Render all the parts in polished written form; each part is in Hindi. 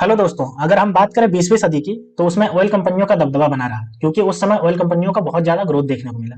हेलो दोस्तों, अगर हम बात करें 20वीं सदी की तो उसमें ऑयल कंपनियों का दबदबा बना रहा क्योंकि उस समय ऑयल कंपनियों का बहुत ज्यादा ग्रोथ देखने को मिला।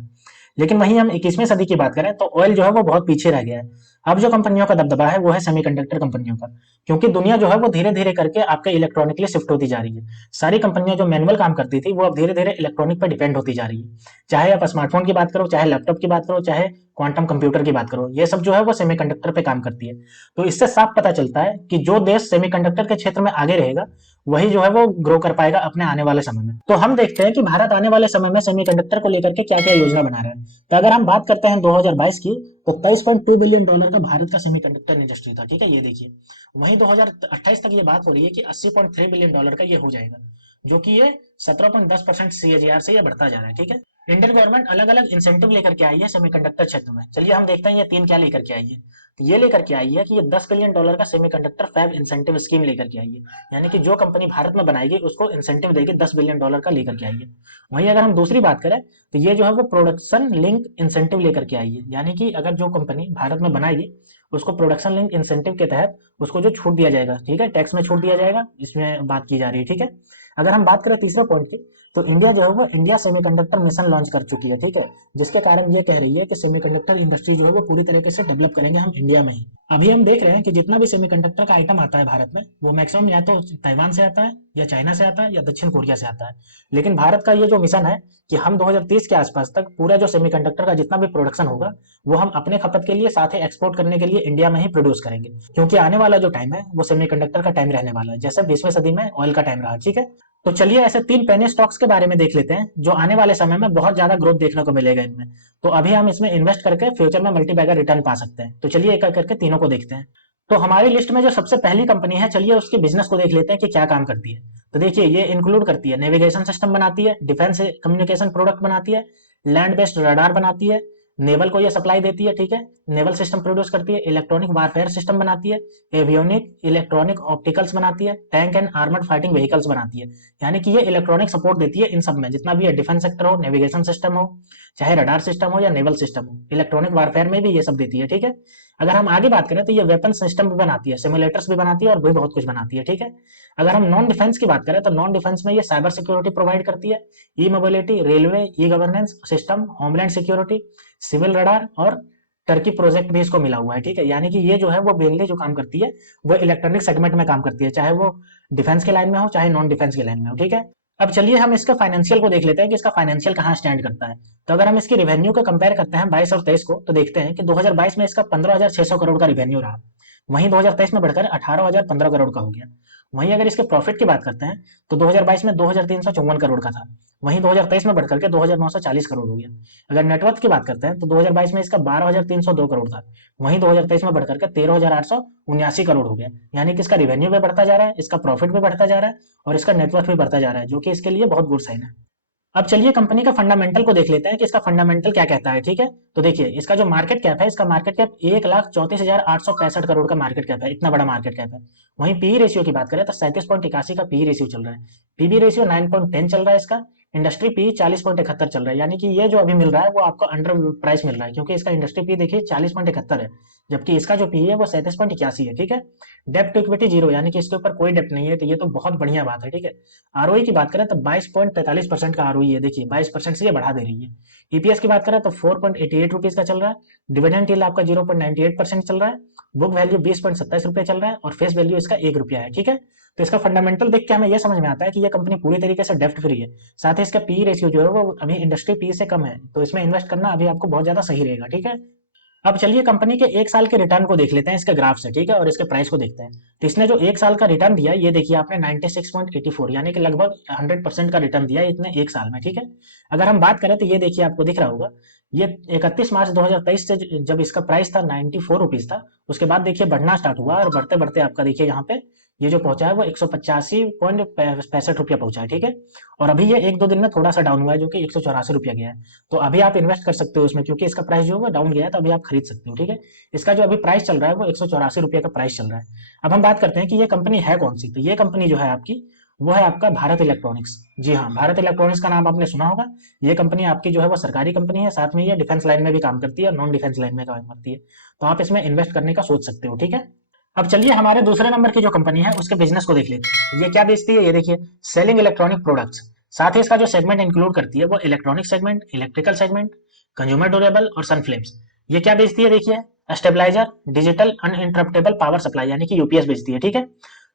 लेकिन वहीं हम 21वीं सदी की बात करें तो ऑयल जो है वो बहुत पीछे रह गया है। अब जो कंपनियों का दबदबा है वो है सेमीकंडक्टर कंपनियों का, क्योंकि दुनिया जो है वो धीरे धीरे करके आपके इलेक्ट्रॉनिकली शिफ्ट होती जा रही है। सारी कंपनियां जो मैनुअल काम करती थी वो अब धीरे धीरे इलेक्ट्रॉनिक पर डिपेंड होती जा रही है। चाहे आप स्मार्टफोन की बात करो, चाहे लैपटॉप की बात करो, चाहे क्वांटम कंप्यूटर की बात करो, ये सब जो है वो सेमीकंडक्टर पे काम करती है। तो इससे साफ पता चलता है कि जो देश सेमीकंडक्टर के क्षेत्र में आगे रहेगा वही जो है वो ग्रो कर पाएगा अपने आने वाले समय में। तो हम देखते हैं कि भारत आने वाले समय में सेमीकंडक्टर को लेकर के क्या क्या योजना बना रहा है। तो अगर हम बात करते हैं 2022 की, तो 23.2 बिलियन डॉलर का भारत का सेमीकंडक्टर इंडस्ट्री था। ठीक है, ये देखिए। वहीं 2028 तक ये बात हो रही है कि 80.3 बिलियन डॉलर का ये हो जाएगा, जो कि ये 17.10% सीएजीआर से ये बढ़ता जा रहा है। ठीक है, इंडियन गवर्नमेंट अलग अलग इंसेंटिव लेकर के आई है सेमीकंडक्टर क्षेत्र में। चलिए हम देखते हैं ये तीन क्या लेकर के आई है। तो ये लेकर के आई है कि ये 10 बिलियन डॉलर का सेमीकंडक्टर फैब इंसेंटिव स्कीम लेकर के आई है। यानी कि जो कंपनी भारत में बनाएगी उसको इंसेंटिव देगी 10 बिलियन डॉलर का लेकर के आई है। वहीं अगर हम दूसरी बात करें तो ये जो है वो प्रोडक्शन लिंक इंसेंटिव लेकर के आई है। यानी कि अगर जो कंपनी भारत में बनाएगी उसको प्रोडक्शन लिंक इंसेंटिव के तहत उसको जो छूट दिया जाएगा, ठीक है, टैक्स में छूट दिया जाएगा, इसमें बात की जा रही है। ठीक है, अगर हम बात करें तीसरे पॉइंट की, तो इंडिया जो है वो इंडिया सेमीकंडक्टर मिशन लॉन्च कर चुकी है। ठीक है, जिसके कारण ये कह रही है कि सेमीकंडक्टर इंडस्ट्री जो है वो पूरी तरीके से डेवलप करेंगे हम इंडिया में ही। अभी हम देख रहे हैं कि जितना भी सेमीकंडक्टर का आइटम आता है भारत में वो मैक्सिमम या तो ताइवान से आता है, या चाइना से आता है, या दक्षिण कोरिया से आता है। लेकिन भारत का ये जो मिशन है कि हम 2030 के आसपास तक पूरा जो सेमीकंडक्टर का जितना भी प्रोडक्शन होगा वो हम अपने खपत के लिए साथ ही एक्सपोर्ट करने के लिए इंडिया में ही प्रोड्यूस करेंगे, क्योंकि आने वाला जो टाइम है वो सेमीकंडक्टर का टाइम रहने वाला है, जैसे 20वीं सदी में ऑयल का टाइम रहा। ठीक है, तो चलिए ऐसे तीन पेनी स्टॉक्स के बारे में देख लेते हैं जो आने वाले समय में बहुत ज्यादा ग्रोथ देखने को मिलेगा इनमें। तो अभी हम इसमें इन्वेस्ट करके फ्यूचर में मल्टीबैगर रिटर्न पा सकते हैं। तो चलिए एक एक करके तीनों को देखते हैं। तो हमारी लिस्ट में जो सबसे पहली कंपनी है, चलिए उसके बिजनेस को देख लेते हैं कि क्या काम करती है। तो देखिए ये इंक्लूड करती है नेविगेशन सिस्टम बनाती है, डिफेंस कम्युनिकेशन प्रोडक्ट बनाती है, लैंड बेस्ड रडार बनाती है, नेवल को ये सप्लाई देती है। ठीक है, नेवल सिस्टम प्रोड्यूस करती है, इलेक्ट्रॉनिक वारफेयर सिस्टम बनाती है, एवियोनिक इलेक्ट्रॉनिक ऑप्टिकल्स बनाती है, tank and armoured fighting vehicles बनाती है। यानी कि ये इलेक्ट्रॉनिक सपोर्ट देती है इन सब में, जितना भी है, डिफेंस सेक्टर हो, नेविगेशन सिस्टम हो, चाहे रडार सिस्टम हो या नेवल सिस्टम हो, इलेक्ट्रॉनिक वारफेयर में भी ये सब देती है। ठीक है, अगर हम आगे बात करें तो ये वेपन सिस्टम भी बनाती है, सिमुलेटर्स भी बनाती है और भी बहुत कुछ बनाती है। ठीक है, अगर हम नॉन डिफेंस की बात करें तो नॉन डिफेंस में ये साइबर सिक्योरिटी प्रोवाइड करती है, e mobility, railway, e governance system, homeland security, civil radar और टर्की प्रोजेक्ट भी इसको मिला हुआ है। ठीक है, यानी कि ये जो है वो मेनली जो काम करती है वो इलेक्ट्रॉनिक सेगमेंट में काम करती है, चाहे वो डिफेंस के लाइन में हो चाहे नॉन डिफेंस के लाइन में हो। ठीक है, अब चलिए हम इसका फाइनेंशियल को देख लेते हैं कि इसका फाइनेंशियल कहाँ स्टैंड करता है। तो अगर हम इसकी रेवेन्यू को कंपेयर करते हैं 22 और 23 को, तो देखते हैं कि 2022 में इसका 15,600 करोड़ का रेवेन्यू रहा। वहीं 2023 में बढ़कर 18,015 करोड़ का हो गया। वहीं अगर इसके प्रॉफिट की बात करते हैं तो 2022 में 2,354 करोड़ का था। वहीं 2023 में बढ़कर के 2,940 करोड़ हो गया। अगर नेटवर्थ की बात करते हैं तो 2022 में इसका 12,302 करोड़ था। वहीं 2023 में बढ़कर के 13,879 करोड़ हो गया। यानी कि इसका रेवेन्यू भी बढ़ता जा रहा है, इसका प्रॉफिट भी बढ़ता जा रहा है और इसका नेटवर्थ भी बढ़ता जा रहा है, जो कि इसके लिए बहुत गुड साइन है। अब चलिए कंपनी का फंडामेंटल को देख लेते हैं कि इसका फंडामेंटल क्या कहता है। ठीक है, तो देखिए इसका जो मार्केट कैप है, इसका मार्केट कैप 1,34,865 करोड़ का मार्केट कैप है, इतना बड़ा मार्केट कैप है। वहीं पी रेशियो की बात करें तो 37.81 का पी रेशियो चल रहा है, पीबी रेशियो 9.10 चल रहा है इसका, इंडस्ट्री पी 40.71 चल रहा है। यानी कि ये जो अभी मिल रहा है वो आपको अंडर प्राइस मिल रहा है, क्योंकि इसका इंडस्ट्री पी देखिए 40.71 है, जबकि इसका जो पी है वो 37.81 है। ठीक है, डेप्ट टू इक्विटी जीरो, यानी कि इसके ऊपर कोई डेप्ट नहीं है, तो ये तो बहुत बढ़िया बात है। ठीक है, आरओई की बात करें तो 22.43% का आरओई है, देखिए 22% से ये बढ़ा दे रही है। ईपीएस की बात करें तो 4.88 रुपीज का चल रहा है, डिविडेंड यील्ड आपका 0.98% चल रहा है, बुक वैल्यू 20.27 रुपए चल रहा है और फेस वैल्यू इसका 1 रुपया है। ठीक है, तो इसका फंडामेंटल देख के हमें यह समझ में आता है कि ये कंपनी पूरी तरीके से डेप्ट फ्री है। साथ ही इसका पी रेशियो जो है वो अभी इंडस्ट्री पी से कम है, तो इसमें इन्वेस्ट करना अभी आपको बहुत ज्यादा सही रहेगा। ठीक है, अब चलिए कंपनी के एक साल के रिटर्न को देख लेते हैं इसके ग्राफ से। ठीक है, और इसके प्राइस को देखते हैं। तो इसने जो एक साल का रिटर्न दिया ये देखिए आपने 96.84, यानी कि लगभग 100% का रिटर्न दिया इतने एक साल में। ठीक है, अगर हम बात करें तो ये देखिए आपको दिख रहा होगा, ये 31 मार्च 2023 से जब इसका प्राइस था 94 रुपीज था, उसके बाद देखिए बढ़ना स्टार्ट हुआ और बढ़ते बढ़ते आपका देखिए यहाँ पे ये जो पहुंचा है वो 185.65 रुपया पहुंचा है। ठीक है, और अभी ये एक दो दिन में थोड़ा सा डाउन हुआ है, जो कि 184 रुपया गया है। तो अभी आप इन्वेस्ट कर सकते हो उसमें, क्योंकि इसका प्राइस जो है डाउन गया है, तो अभी आप खरीद सकते हो। ठीक है, इसका जो अभी प्राइस चल रहा है वो 184 रुपये का प्राइस चल रहा है। अब हम बात करते हैं कि ये कंपनी है कौन सी। तो ये कंपनी जो है आपकी वो है आपका भारत इलेक्ट्रॉनिक्स। जी हाँ, भारत इलेक्ट्रॉनिक्स का नाम आपने सुना होगा। ये कंपनी आपकी जो है वो सरकारी कंपनी है, साथ में ये डिफेंस लाइन में भी काम करती है, नॉन डिफेंस लाइन में काम करती है। तो आप इसमें इन्वेस्ट करने का सोच सकते हो। ठीक है, अब चलिए हमारे दूसरे नंबर की जो कंपनी है उसके बिजनेस को देख लेते हैं। ये क्या बेचती है, ये देखिए, सेलिंग इलेक्ट्रॉनिक प्रोडक्ट्स। साथ ही इसका जो सेगमेंट इंक्लूड करती है वो electronic segment, electrical segment, consumer durable और सन फ्लेम्स। ये क्या बेचती है, देखिए, stabiliser, digital uninterruptible power supply यानी कि यूपीएस बेचती है, ठीक है।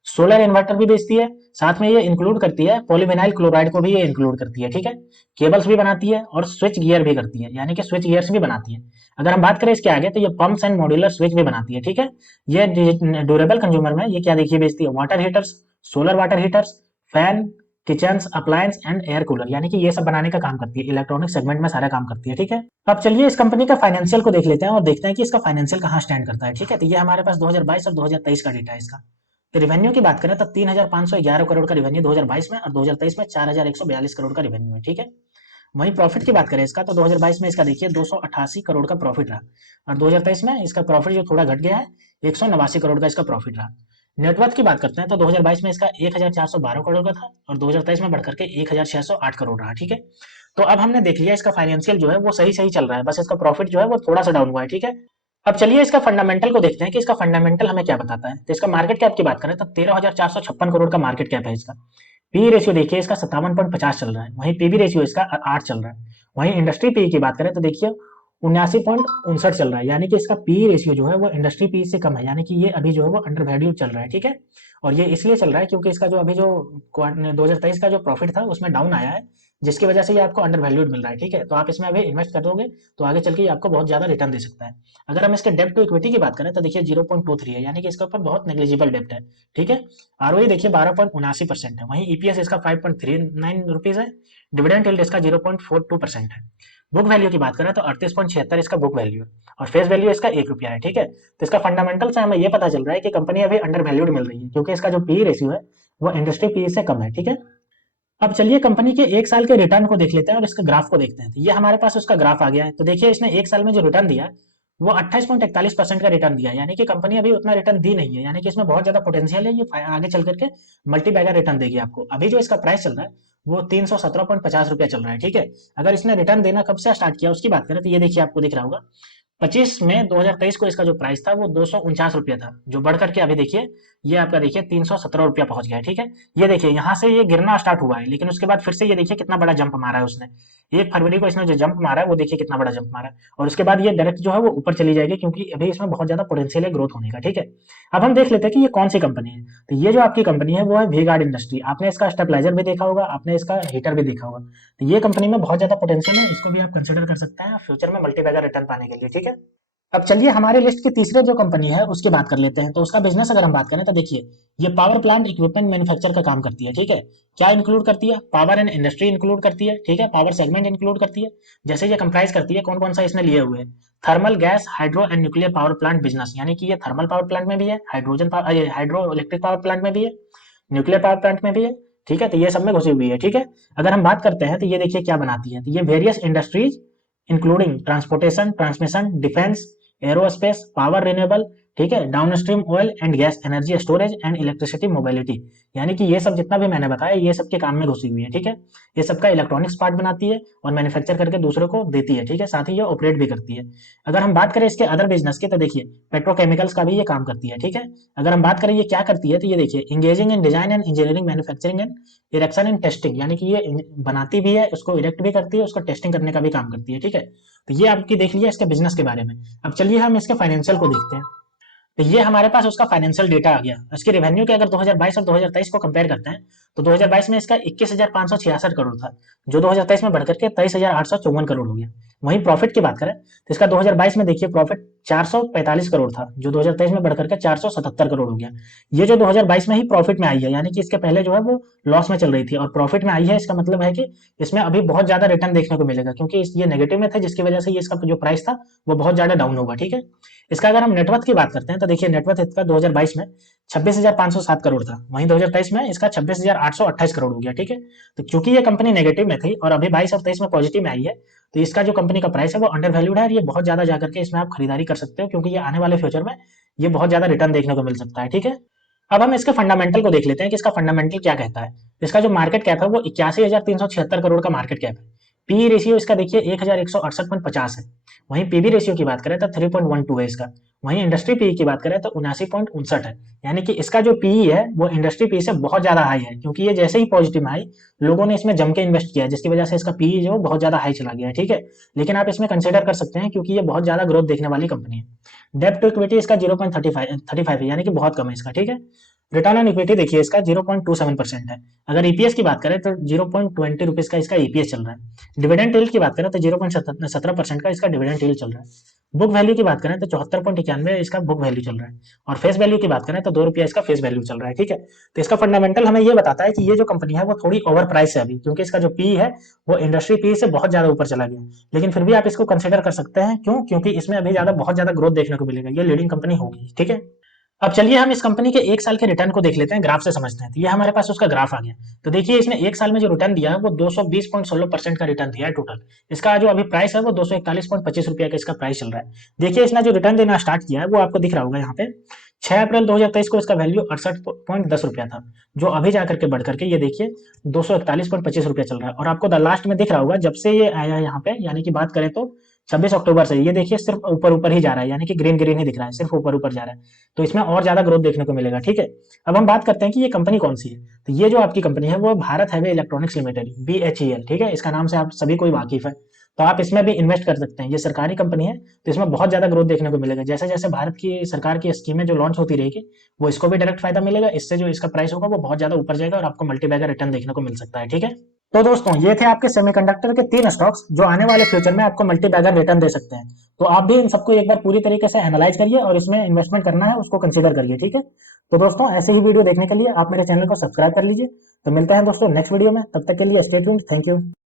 सोलर इन्वर्टर भी बेचती है। साथ में ये इंक्लूड करती है पॉलीविनाइल क्लोराइड को भी ये इंक्लूड करती है, ठीक है। केबल्स भी बनाती है और स्विच गियर भी करती है, यानी कि स्विच गियर्स भी बनाती है। अगर हम बात करें इसके आगे तो ये पंप्स एंड मॉड्यूलर स्विच भी बनाती है, ठीक है। ये ड्यूरेबल कंज्यूमर में ये क्या देखिए बेचती है, water heaters, solar water heaters, fan, kitchen appliance and air cooler, यानी कि ये सब बनाने का काम करती है, इलेक्ट्रॉनिक सेगमेंट में सारा काम करती है, ठीक है। अब चलिए इस कंपनी का फाइनेंशियल को देख लेते हैं और देखते हैं कि इसका फाइनेंशियल कहाँ स्टैंड करता है, ठीक है। तो ये हमारे पास 2022 और 2023 का डेटा है इसका। तो रेवेन्यू की बात करें तो 3,511 करोड़ का रेवेन्यू 2022 में और 2023 में 4,142 करोड़ का रेवेन्यू है, ठीक है। वहीं प्रॉफिट की बात करें इसका तो 2022 में इसका देखिए 288 करोड़ का प्रॉफिट रहा और 2023 में इसका प्रॉफिट जो थोड़ा घट गया है, 189 करोड़ का इसका प्रॉफिट रहा। नेटवर्थ की बात करते हैं तो 2022 में इसका 1,412 करोड़ का था और 2023 में बढ़कर के 1,608 करोड़ रहा, ठीक है। तो अब हमने देख लिया इसका फाइनेंशियल जो है वो सही सही चल रहा है, बस इसका प्रॉफिट जो है वो थोड़ा सा डाउन हुआ है, ठीक है। अब चलिए इसका फंडामेंटल को देखते हैं कि इसका फंडामेंटल हमें क्या बताता है। तो इसका मार्केट कैप की बात करें तो 13,456 करोड़ का मार्केट कैप है इसका। पी रेशियो देखिए इसका 57.50 चल रहा है, वहीं पीबी रेशियो इसका 8 चल रहा है। वहीं इंडस्ट्री पी की बात करें तो देखिए 79.59 चल रहा है, यानी कि इसका पी रेशियो जो है वो इंडस्ट्री पी से कम है, यानी कि ये अभी जो है वो अंडर वैल्यू चल रहा है, ठीक है। और ये इसलिए चल रहा है क्योंकि इसका जो अभी जो 2023 का जो प्रॉफिट था उसमें डाउन आया है, जिसकी वजह से ये आपको अंडर वैल्यूड मिल रहा है, ठीक है। तो आप इसमें अभी इन्वेस्ट कर दोगे तो आगे चल के ये आपको बहुत ज्यादा रिटर्न दे सकता है। अगर हम इसके डेप्ट टू इक्विटी की बात करें तो देखिए 0.23 है, यानी कि इसके ऊपर बहुत नेग्लिजिबल डेप्ट है, ठीक है। आरओई देखिए 12.79% है, वहीं ईपीएस इसका 5.39 रुपीज है, डिविडेंड यील्ड इसका 0.42% है। बुक वैल्यू की बात करें तो 38.76 इसका बुक वैल्यू है और फेस वैल्यू इसका 1 रुपया है, ठीक है। तो इसका फंडामेंटल से हमें ये पता चल रहा है कि कंपनी अभी अंडर वैल्यूड मिल रही है क्योंकि इसका जो पी रेशियो है वो इंडस्ट्री पी से कम है, ठीक है। अब चलिए कंपनी के 1 साल के रिटर्न को देख लेते हैं और इसका ग्राफ को देखते हैं। तो ये हमारे पास उसका ग्राफ आ गया है। तो देखिए इसने 1 साल में जो रिटर्न दिया है वो 28.41% का रिटर्न दिया है, यानी कि कंपनी अभी उतना रिटर्न दी नहीं है, यानी कि इसमें बहुत ज्यादा पोटेंशियल है, ये आगे चल करके मल्टी बैगर रिटर्न देगी आपको। अभी जो इसका प्राइस चल रहा है वो 317.50 रुपया चल रहा है, ठीक है। अगर इसने रिटर्न देना कब से स्टार्ट किया उसकी बात करें तो ये देखिए आपको दिख रहा होगा 25 मई 2023 को इसका जो प्राइस था वो 249 रुपया था, जो बढ़ करके अभी देखिए ये आपका देखिए 317 रुपया पहुंच गया है, ठीक है। ये देखिए यहाँ से ये गिरना स्टार्ट हुआ है, लेकिन उसके बाद फिर से ये देखिए कितना बड़ा जंप मारा है उसने। 1 फरवरी को इसने जो जंप मारा है वो देखिए कितना बड़ा जंप मारा है और उसके बाद ये डायरेक्ट जो है वो ऊपर चली जाएगी क्योंकि अभी इसमें बहुत ज्यादा पोटेंशियल है ग्रोथ होने का, ठीक है। अब हम देख लेते हैं कि ये कौन सी कंपनी है। तो ये जो आपकी कंपनी है वो है वी गार्ड इंडस्ट्री। आपने इसका स्टेबलाइजर भी देखा होगा, आपने इसका हीटर भी देखा होगा। तो ये कंपनी में बहुत ज्यादा पोटेंशियल है, इसको भी आप कंसिडर कर सकते हैं फ्यूचर में मल्टीबैगर रिटर्न पाने के लिए, ठीक है। अब चलिए हमारे लिस्ट की तीसरे जो कंपनी है उसकी बात कर लेते हैं। तो उसका बिजनेस अगर हम बात करें तो देखिए ये पावर प्लांट इक्विपमेंट मैन्युफैक्चर का काम करती है, ठीक है। क्या इंक्लूड करती है, पावर एंड इंडस्ट्री इंक्लूड करती है, ठीक है, पावर सेगमेंट इंक्लूड करती है। जैसे ये कंप्राइज करती है कौन कौन सा इसने लिए हुए हैं, thermal, gas, hydro and nuclear power plant business, यानी कि ये थर्मल पावर प्लांट में भी है, हाइड्रो इलेक्ट्रिक पावर प्लांट में भी है, न्यूक्लियर पावर प्लांट में भी है, ठीक है। तो ये सब में घुसी हुई है, ठीक है। अगर हम बात करते हैं तो ये देखिए क्या बनाती है। तो ये various industries including transportation, transmission, defence, aerospace, power renewable, ठीक है, downstream oil and gas, energy storage and electricity mobility, यानी कि ये सब जितना भी मैंने बताया ये सब के काम में घुसी हुई है, ठीक है। ये सबका इलेक्ट्रॉनिक्स पार्ट बनाती है और मैन्युफैक्चर करके दूसरों को देती है, ठीक है, साथ ही ये ऑपरेट भी करती है। अगर हम बात करें इसके अदर बिजनेस की तो देखिए पेट्रोकेमिकल्स का भी ये काम करती है, ठीक है। अगर हम बात करें ये क्या करती है तो ये देखिए engaging in design and engineering, manufacturing and erection and testing, यानी कि ये बनाती भी है, उसको इरेक्ट भी करती है, उसको टेस्टिंग करने का भी काम करती है, ठीक है। तो ये आपकी देख लिया इसके बिजनेस के बारे में। अब चलिए हम इसके फाइनेंशियल को देखते हैं। तो ये हमारे पास उसका फाइनेंशियल डेटा आ गया। इसकी रेवेन्यू के अगर 2022 और 2023 को कंपेयर करते हैं तो 2022 में इसका 21,566 करोड़ था, जो 2023 में बढ़कर के 23,854 करोड़ हो गया। वहीं प्रॉफिट की बात करें तो इसका 2022 में देखिए प्रॉफिट 445 करोड़ था, जो 2023 में बढ़कर के 477 करोड़ हो गया। ये जो 2022 में ही प्रॉफिट में आई है, यानी कि इसके पहले जो है वो लॉस में चल रही थी और प्रॉफिट में आई है, इसका मतलब है कि इसमें अभी बहुत ज्यादा रिटर्न देखने को मिलेगा क्योंकि ये नेगेटिव में थे, जिसकी वजह से ये इसका जो प्राइस था वो बहुत ज्यादा डाउन होगा, ठीक है। इसका अगर हम नेटवर्थ की बात करते हैं तो देखिए नेटवर्थ इसका 2022 में 26,507 करोड़ था, वहीं 2023 में इसका 26,828 करोड़ हो गया, ठीक है। तो चूंकि ये कंपनी नेगेटिव में थी और अभी 22 और 23 में पॉजिटिव में आई है, तो इसका जो कंपनी का प्राइस है वो अंडर वैल्यूड है और ये बहुत ज्यादा जाकर के इसमें आप खरीदारी कर सकते हो क्योंकि ये आने वाले फ्यूचर में ये बहुत ज्यादा रिटर्न देखने को मिल सकता है, ठीक है। अब हम इसके फंडामेंटल को देख लेते हैं कि इसका फंडामेंटल क्या कहता है। इसका जो मार्केट कैप है वो 81,376 करोड़ का मार्केट कैप है। पी रेशियो इसका देखिए 1168.50 है। वहीं पीबी रेशियो की बात करें तो 3.12 है इसका। वहीं इंडस्ट्री पीई की बात करें तो 79.59 है। यानी कि इसका जो पीई है वो इंडस्ट्री पीई से बहुत ज्यादा हाई है, क्योंकि ये जैसे ही पॉजिटिव आई लोगों ने इसमें जम के इन्वेस्ट किया है, जिसकी वजह से इसका पीई जो बहुत ज्यादा हाई चला गया है। ठीक है, लेकिन आप इसमें कंसिडर कर सकते हैं क्योंकि ये बहुत ज्यादा ग्रोथ देखने वाली कंपनी है। डेब्ट टू इक्विटी इसका 0.35 है, यानी कि बहुत कम है इसका। ठीक है, रिटर्न ऑन इक्विटी देखिए इसका 0.27% है। अगर ईपीएस की बात करें तो 0.20 रुपीज का इसका ईपीएस चल रहा है। डिविडेंड यील्ड की बात करें तो 0.17% का इसका डिविडेंड यील्ड चल रहा है। बुक वैल्यू की बात करें तो 74.91 इसका बुक वैल्यू चल रहा है। और फेस वैल्यू की बात करें तो 2 रुपया इसका फेस वैल्यू चल रहा है। ठीक है, तो इसका फंडामेंटल हमें ये बताता है कि ये जो कंपनी है वो थोड़ी ओवर प्राइस है अभी, क्योंकि इसका जो पी है वो इंडस्ट्री पी से बहुत ज्यादा ऊपर चला गया। लेकिन फिर भी आप इसको कंसिडर कर सकते हैं। क्यों? क्योंकि इसमें अभी बहुत ज्यादा ग्रोथ देखने को मिलेगा, ये लीडिंग कंपनी होगी। ठीक है, अब चलिए हम इस कंपनी के 1 साल के रिटर्न को देख लेते हैं, ग्राफ से समझते हैं। तो ये हमारे पास उसका ग्राफ आ गया। तो देखिए इसने 1 साल में जो रिटर्न दिया है वो 220.16% का रिटर्न दिया है टोटल। इसका जो अभी प्राइस है वो 241.25 रुपया का इसका प्राइस चल रहा है। देखिए इसने जो रिटर्न देना स्टार्ट किया है वो आपको दिख रहा होगा यहाँ पे 6 अप्रैल 2023 को इसका वैल्यू 68.10 रुपया था, जो अभी जाकर के बढ़ करके ये देखिए 241.25 रुपया चल रहा है। और आपको लास्ट में दिख रहा होगा जब से ये आया है यहाँ पे, यानी कि बात करें तो 26 अक्टूबर से ये देखिए सिर्फ ऊपर ऊपर ही जा रहा है, यानी कि ग्रीन ग्रीन ही दिख रहा है, सिर्फ ऊपर ऊपर जा रहा है। तो इसमें और ज्यादा ग्रोथ देखने को मिलेगा। ठीक है, अब हम बात करते हैं कि ये कंपनी कौन सी है। तो ये जो आपकी कंपनी है वो Bharat heavy electronics limited, BHEL। ठीक है, इसका नाम से आप सभी कोई वाकिफ है, तो आप इसमें भी इन्वेस्ट कर सकते हैं। ये सरकारी कंपनी है तो इसमें बहुत ज्यादा ग्रोथ देखने को मिलेगा। जैसे जैसे भारत की सरकार की स्कीमें जो लॉन्च होती रहेगी वो इसको भी डायरेक्ट फायदा मिलेगा, इससे जो इसका प्राइस होगा वो बहुत ज्यादा ऊपर जाएगा और आपको मल्टीबैगर रिटर्न देखने को मिल सकता है। ठीक है, तो दोस्तों ये थे आपके सेमीकंडक्टर के 3 स्टॉक्स जो आने वाले फ्यूचर में आपको मल्टीबैगर रिटर्न दे सकते हैं। तो आप भी इन सबको एक बार पूरी तरीके से एनालाइज करिए और इसमें इन्वेस्टमेंट करना है उसको कंसीडर करिए। ठीक है, तो दोस्तों ऐसे ही वीडियो देखने के लिए आप मेरे चैनल को सब्सक्राइब कर लीजिए। तो मिलते हैं दोस्तों नेक्स्ट वीडियो में, तब तक के लिए स्टे ट्यून्ड। Thank you.